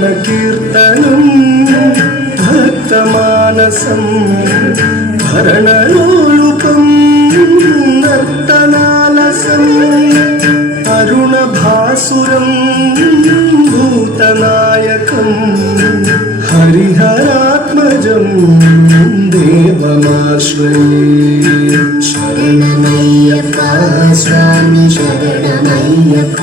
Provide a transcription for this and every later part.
ശരണകീർത്തനം ഭക്തമാനസം ഭരണലോലുപം നർത്തനാലസം അരുണഭാസുരം ഭൂതനായകം ഹരിഹരാത്മജം ശരണമയ്യപ്പ സ്വാമി ശരണമയ്യപ്പ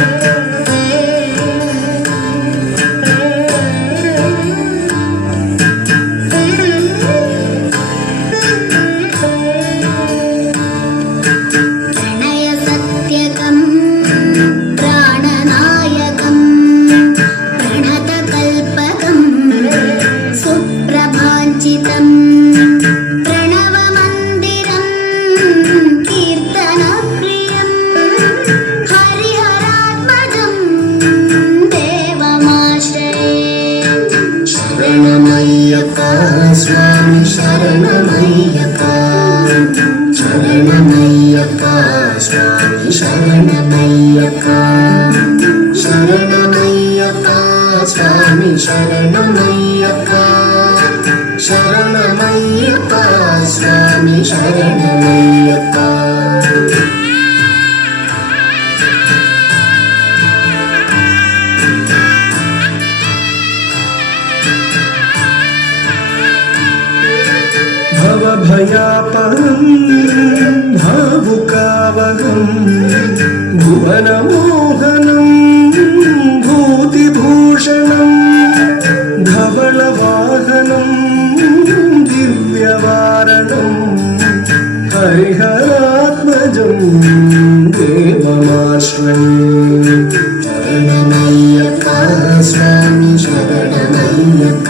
స్వామి శరణమయ్యక శరణమయ్యక స్వామి శరణమయ్యక శరణమయ్యక స్వామి శరణమయ్యక శరణమయ్యక స్వామి శరణమయ్య ഭവഭയാപരം ഭാവുകാവകം ഭുവനമോഹനം ഭൂതിഭൂഷണം ധവളവാഹനം ദിവ്യവാരണം ഹരിഹരാത്മജം ദേവമാശ്രയേ ശരണമയ്യപ്പ സ്വാമി ശരണമയ്യപ്പ